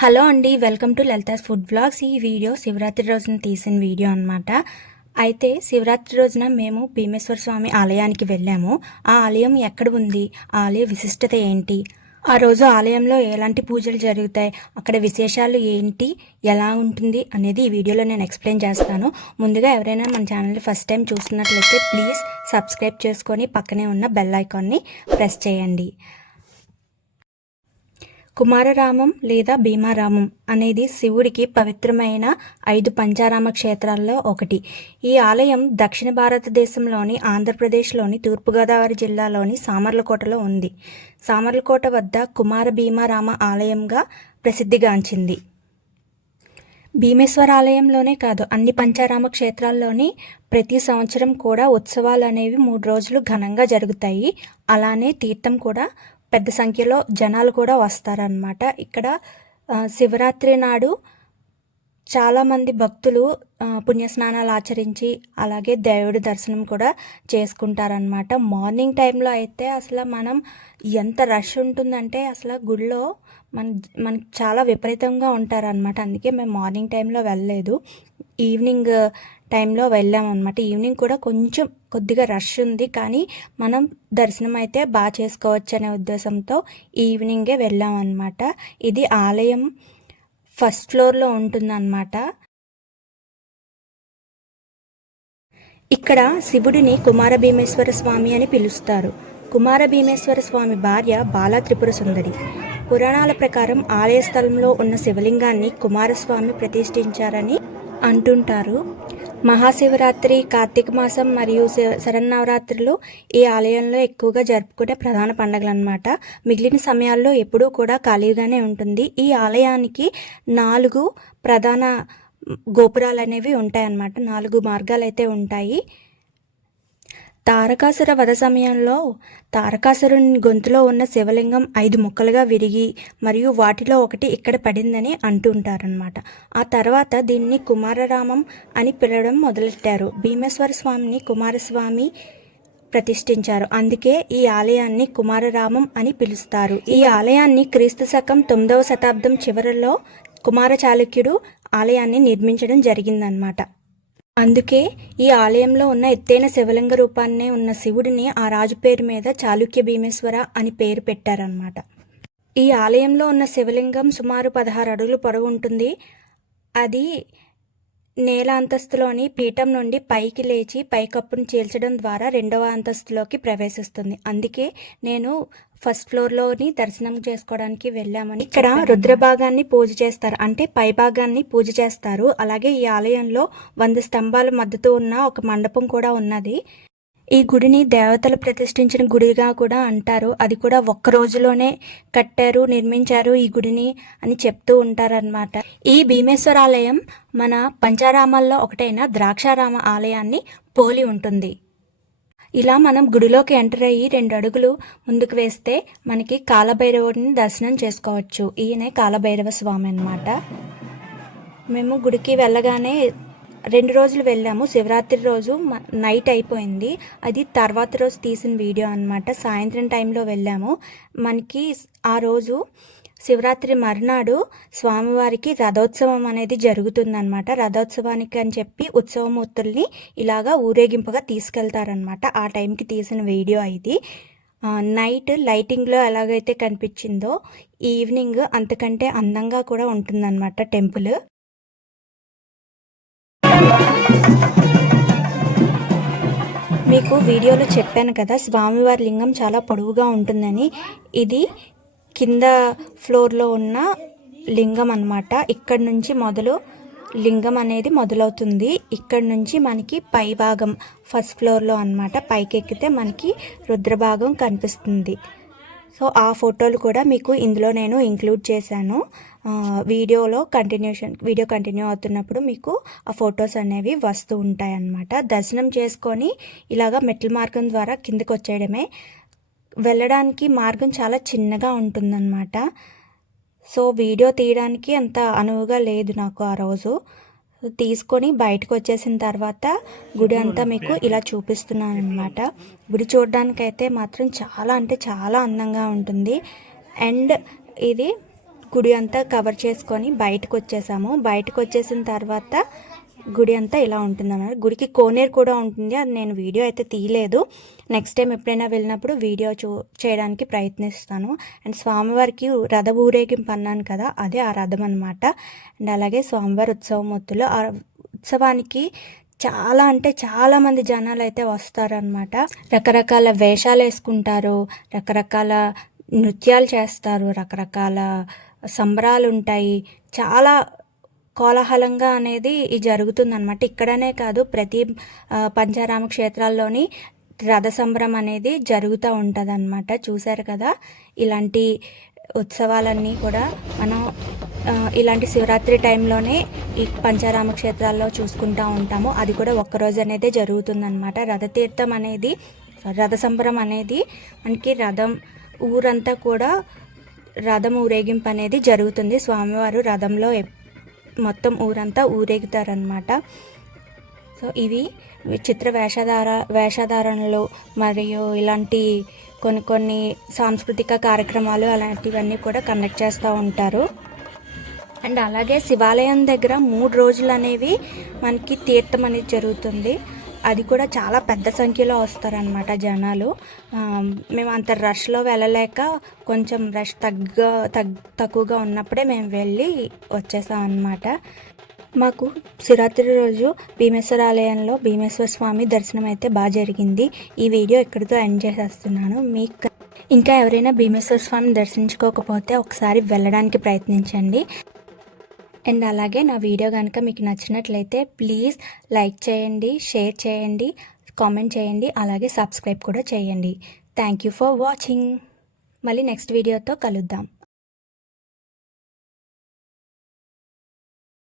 Hello అండి welcome to Lalitha's food blogs. ఈ video Shivaratri రోజున తీసిన వీడియో అనమాట అయితే శివరాత్రి రోజున మేము భీమేశ్వర స్వామి ఆలయానికి వెళ్ళాము. ఆ ఆలయం ఎక్కడ ఉంది? ఆ ఆలయ విశిష్టత ఏంటి? ఆ రోజు ఆలయంలో ఎలాంటి పూజలు జరుగుతాయి? అక్కడ విశేషాలు ఏంటి? ఎలా ఉంటుంది? అనేది ఈ వీడియోలో నేను ఎక్స్ప్లెయిన్ చేస్తాను. ముందుగా ఎవరైనా మన ఛానల్ ఫస్ట్ టైం చూస్తున్నట్లయితే ప్లీజ్ సబ్స్క్రైబ్ చేసుకొని పక్కనే ఉన్న బెల్ ఐకాన్ని ప్రెస్ చేయండి. కుమారరామం లేదా భీమారామం అనేది శివుడికి పవిత్రమైన ఐదు పంచారామ క్షేత్రాల్లో ఒకటి. ఈ ఆలయం దక్షిణ భారతదేశంలోని ఆంధ్రప్రదేశ్లోని తూర్పుగోదావరి జిల్లాలోని సామర్లకోటలో ఉంది. సామర్లకోట వద్ద కుమార భీమారామ ఆలయంగా ప్రసిద్ధిగాంచింది. భీమేశ్వర ఆలయంలోనే కాదు అన్ని పంచారామ క్షేత్రాల్లోని ప్రతి సంవత్సరం కూడా ఉత్సవాలు అనేవి మూడు రోజులు ఘనంగా జరుగుతాయి. అలానే తీర్థం కూడా పెద్ద సంఖ్యలో జనాలు కూడా వస్తారనమాట ఇక్కడ శివరాత్రి నాడు చాలామంది భక్తులు పుణ్యస్నానాలు ఆచరించి అలాగే దేవుడి దర్శనం కూడా చేసుకుంటారనమాట మార్నింగ్ టైంలో అయితే అసలు మనం ఎంత రష్ ఉంటుందంటే అసలు గుడిలో మన మనకి చాలా విపరీతంగా ఉంటారనమాట అందుకే మేము మార్నింగ్ టైంలో వెళ్ళలేదు. ఈవినింగ్ టైంలో వెళ్ళామన్నమాట. ఈవినింగ్ కూడా కొంచెం కొద్దిగా రష్ ఉంది. కానీ మనం దర్శనం అయితే బాగా చేసుకోవచ్చు అనే ఉద్దేశంతో ఈవినింగే వెళ్ళామన్నమాట. ఇది ఆలయం ఫస్ట్ ఫ్లోర్లో ఉంటుందన్నమాట. ఇక్కడ శివుడిని కుమార భీమేశ్వర స్వామి అని పిలుస్తారు. కుమార భీమేశ్వర స్వామి భార్య బాలా త్రిపుర సుందరి. పురాణాల ప్రకారం ఆలయ స్థలంలో ఉన్న శివలింగాన్ని కుమారస్వామి ప్రతిష్ఠించారని అంటుంటారు. మహాశివరాత్రి కార్తీక మాసం మరియు శరన్నవరాత్రులు ఈ ఆలయంలో ఎక్కువగా జరుపుకునే ప్రధాన పండుగలు అన్నమాట మిగిలిన సమయాల్లో ఎప్పుడూ కూడా ఖాళీగానే ఉంటుంది. ఈ ఆలయానికి నాలుగు ప్రధాన గోపురాలు అనేవి ఉంటాయన్నమాట. నాలుగు మార్గాలు అయితే ఉంటాయి. తారకాసుర వధ సమయంలో తారకాసురుని గొంతులో ఉన్న శివలింగం ఐదు ముక్కలుగా విరిగి మరియు వాటిలో ఒకటి ఇక్కడ పడిందని అంటుంటారనమాట ఆ తర్వాత దీన్ని కుమారరామం అని పిలవడం మొదలెట్టారు. భీమేశ్వర స్వామిని కుమారస్వామి ప్రతిష్ఠించారు. అందుకే ఈ ఆలయాన్ని కుమారరామం అని పిలుస్తారు. ఈ ఆలయాన్ని క్రీస్తు శకం తొమ్మిదవ శతాబ్దం చివరిలో కుమార చాళుక్యుడు ఆలయాన్ని నిర్మించడం జరిగిందనమాట అందుకే ఈ ఆలయంలో ఉన్న ఎత్తైన శివలింగ రూపాన్నే ఉన్న శివుడిని ఆ రాజు పేరు మీద చాళుక్య భీమేశ్వర అని పేరు పెట్టారనమాట ఈ ఆలయంలో ఉన్న శివలింగం సుమారు పదహారు అడుగులు పొడవు ఉంటుంది. అది నేల అంతస్తులోని పీఠం నుండి పైకి లేచి పైకప్పును చీల్చడం ద్వారా రెండవ అంతస్తులోకి ప్రవేశిస్తుంది. అందుకే నేను ఫస్ట్ ఫ్లోర్లోని దర్శనం చేసుకోవడానికి వెళ్ళామని ఇక్కడ రుద్ర భాగాన్ని పూజ చేస్తారు. అంటే పై భాగాన్ని పూజ చేస్తారు. అలాగే ఈ ఆలయంలో వంద స్తంభాల మద్దతు ఉన్న ఒక మండపం కూడా ఉన్నది. ఈ గుడిని దేవతలు ప్రతిష్ఠించిన గుడిగా కూడా అంటారు. అది కూడా ఒక్క రోజులోనే కట్టారు నిర్మించారు ఈ గుడిని అని చెప్తూ ఉంటారనమాట ఈ భీమేశ్వర ఆలయం మన పంచారామాల్లో ఒకటైన ద్రాక్షారామ ఆలయాన్ని పోలి ఉంటుంది. ఇలా మనం గుడిలోకి ఎంటర్ అయ్యి రెండు అడుగులు ముందుకు వేస్తే మనకి కాలభైరవుడిని దర్శనం చేసుకోవచ్చు. ఈయనే కాలభైరవ స్వామి అనమాట మేము గుడికి వెళ్ళగానే రెండు రోజులు వెళ్ళాము. శివరాత్రి రోజు నైట్ అయిపోయింది. అది తర్వాత రోజు తీసిన వీడియో అన్నమాట. సాయంత్రం టైంలో వెళ్ళాము. మనకి ఆ రోజు శివరాత్రి మర్నాడు స్వామివారికి రథోత్సవం అనేది జరుగుతుందన్నమాట. రథోత్సవానికి అని చెప్పి ఉత్సవమూర్తుల్ని ఇలాగా ఊరేగింపుగా తీసుకెళ్తారనమాట ఆ టైంకి తీసిన వీడియో ఇది. నైట్ లైటింగ్లో ఎలాగైతే కనిపించిందో ఈవినింగ్ అంతకంటే అందంగా కూడా ఉంటుందన్నమాట టెంపుల్. మీకు వీడియోలో చెప్పాను కదా స్వామివారి లింగం చాలా పొడవుగా ఉంటుందని. ఇది కింద ఫ్లోర్లో ఉన్న లింగం అన్నమాట. ఇక్కడ నుంచి మొదలు లింగం అనేది మొదలవుతుంది. ఇక్కడ నుంచి మనకి పై భాగం ఫస్ట్ ఫ్లోర్లో అన్నమాట. పైకి ఎక్కితే మనకి రుద్రభాగం కనిపిస్తుంది. సో ఆ ఫోటోలు కూడా మీకు ఇందులో నేను ఇంక్లూడ్ చేశాను. వీడియోలో కంటిన్యూషన్ వీడియో కంటిన్యూ అవుతున్నప్పుడు మీకు ఆ ఫొటోస్ అనేవి వస్తూ ఉంటాయి అన్నమాట దర్శనం చేసుకొని ఇలాగా మెట్ల మార్గం ద్వారా కిందకి వచ్చేయడమే వెళ్ళడానికి మార్గం చాలా చిన్నగా ఉంటుందన్నమాట. సో వీడియో తీయడానికి అంత అనువుగా లేదు నాకు ఆ రోజు. తీసుకొని బయటకు వచ్చేసిన తర్వాత గుడి అంతా మీకు ఇలా చూపిస్తున్నాను అనమాట గుడి చూడడానికైతే మాత్రం చాలా అంటే చాలా అందంగా ఉంటుంది. అండ్ ఇది గుడి అంతా కవర్ చేసుకొని బయటకు వచ్చేసాము. బయటకు వచ్చేసిన తర్వాత గుడి అంతా ఇలా ఉంటుందన్నమాట. గుడికి కోనేరు కూడా ఉంటుంది. అది నేను వీడియో అయితే తీయలేదు. నెక్స్ట్ టైం ఎప్పుడైనా వెళ్ళినప్పుడు వీడియో చూ చేయడానికి ప్రయత్నిస్తాను. అండ్ స్వామివారికి రథ ఊరేగింపు అన్నాను కదా అదే ఆ రథం అనమాట అండ్ అలాగే స్వామివారి ఉత్సవమూర్తులు ఆ ఉత్సవానికి చాలా అంటే చాలా మంది జనాలు అయితే వస్తారనమాట రకరకాల వేషాలు వేసుకుంటారు రకరకాల నృత్యాలు చేస్తారు రకరకాల సంబరాలు ఉంటాయి. చాలా కోలాహలంగా అనేది ఇది జరుగుతుందన్నమాట. ఇక్కడనే కాదు ప్రతి పంచారామ క్షేత్రాల్లోని రథ సంబరం అనేది జరుగుతూ ఉంటుంది అనమాట చూశారు కదా? ఇలాంటి ఉత్సవాలన్నీ కూడా మనం ఇలాంటి శివరాత్రి టైంలోనే ఈ పంచారామ క్షేత్రాల్లో చూసుకుంటూ ఉంటాము. అది కూడా ఒక్కరోజు అనేది జరుగుతుందన్నమాట. రథతీర్థం అనేది రథ సంబరం అనేది మనకి రథం ఊరంతా కూడా రథం ఊరేగింపు అనేది జరుగుతుంది. స్వామివారు రథంలో మొత్తం ఊరంతా ఊరేగుతారనమాట సో ఇవి చిత్ర వేషధార వేషధారణలు మరియు ఇలాంటి కొన్ని కొన్ని సాంస్కృతిక కార్యక్రమాలు అలాంటివన్నీ కూడా కండక్ట్ చేస్తూ ఉంటారు. అండ్ అలాగే శివాలయం దగ్గర మూడు రోజులు అనేవి మనకి తీర్థం అనేది జరుగుతుంది. అది కూడా చాలా పెద్ద సంఖ్యలో వస్తారనమాట జనాలు. మేము అంత రష్లో వెళ్ళలేక కొంచెం రష్ తగ్గ తగ్ తక్కువగా ఉన్నప్పుడే మేము వెళ్ళి వచ్చేసాం అనమాట మాకు శివరాత్రి రోజు భీమేశ్వర ఆలయంలో భీమేశ్వర స్వామి దర్శనం అయితే బాగా జరిగింది. ఈ వీడియో ఇక్కడితో ఎండ్ చేసేస్తున్నాను. మీకు ఇంకా ఎవరైనా భీమేశ్వర స్వామిని దర్శించుకోకపోతే ఒకసారి వెళ్ళడానికి ప్రయత్నించండి. అండ్ అలాగే నా వీడియో కనుక మీకు నచ్చినట్లయితే ప్లీజ్ లైక్ చేయండి షేర్ చేయండి కామెంట్ చేయండి అలాగే సబ్స్క్రైబ్ కూడా చేయండి. థ్యాంక్ యూ ఫర్ వాచింగ్ మళ్ళీ నెక్స్ట్ వీడియోతో కలుద్దాం.